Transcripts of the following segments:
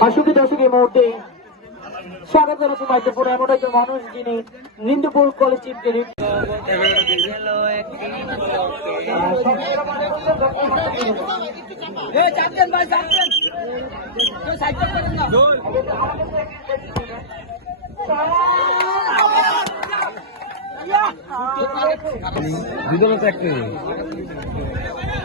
আশুকি দশক এই মুহূর্তে স্বাগত জানাচ্ছি মাইক্রোফোন। এমন একজন মানুষ যিনি নিন্দুপুর কলেজ চিফ চিফকে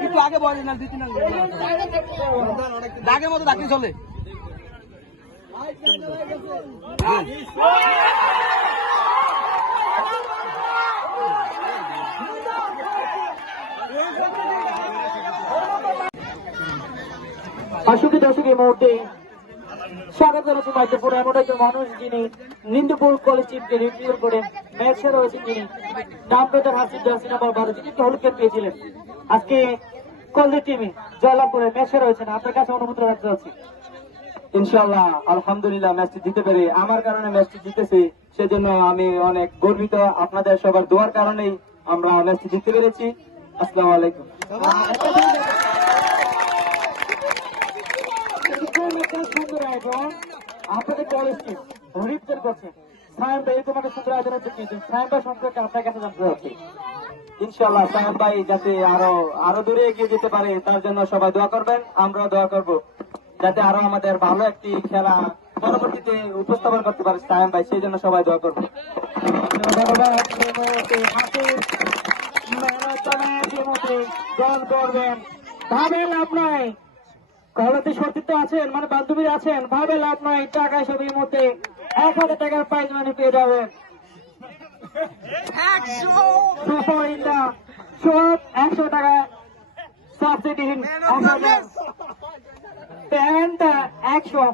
একটু আগে বলে না দুই তিন দাগের মতো ডাকলে চলে আশুকি দশক এই মুহূর্তে স্বাগত জানাচ্ছি এমন একজন মানুষ যিনি নিন্দুপুর কলেজ রিভিউ করে ম্যাচে রয়েছেন যিনি নাম পেতেন হাসির জার্সি নাম্বার বারো যিনি একটি হলুদ পেয়েছিলেন। আজকে কলেজ টিমে জয়লাভ করে ম্যাচে রয়েছেন আপনার কাছে অনুমতি রাখতে চাচ্ছি। ইনশাল্লাহ আলহামদুলিল্লাহ ম্যাচটি জিতে পেরে আমার কারণে ম্যাচটি জিতেছি। সেজন্য আমি অনেক গর্বিত। আপনাদের সবার দোয়ার কারণেই আমরা ম্যাচটি জিততে পেরেছি। আসসালামু আলাইকুম। সুন্দর আপনাদের কলেজ টিম রিপ্রেজেন্ট সায়ন ভাই তোমাকে সুন্দর আয়োজন কিন্তু সায়ন ভাই সম্পর্কে আপনার কাছে জানতে চাচ্ছি ইনশাল্লাহ সাহেব ভাই যাতে আরও আরও দূরে এগিয়ে যেতে পারে তার জন্য সবাই দোয়া করবেন আমরাও দোয়া করব যাতে আরও আমাদের ভালো একটি খেলা পরবর্তীতে উপস্থাপন করতে পারে সাহেব ভাই সেই জন্য সবাই দোয়া করব বিমুখে দল করবেন ভাবে লাভ কলেজে সতীর্থ আছেন মানে বান্ধবী আছেন ভাবে লাভ নাই টাকা সব এই মুহূর্তে এক হাজার টাকার প্রাইজ মানে পেয়ে যাবেন। সব একশো টাকা সাবসিডি প্যান্ট একশো।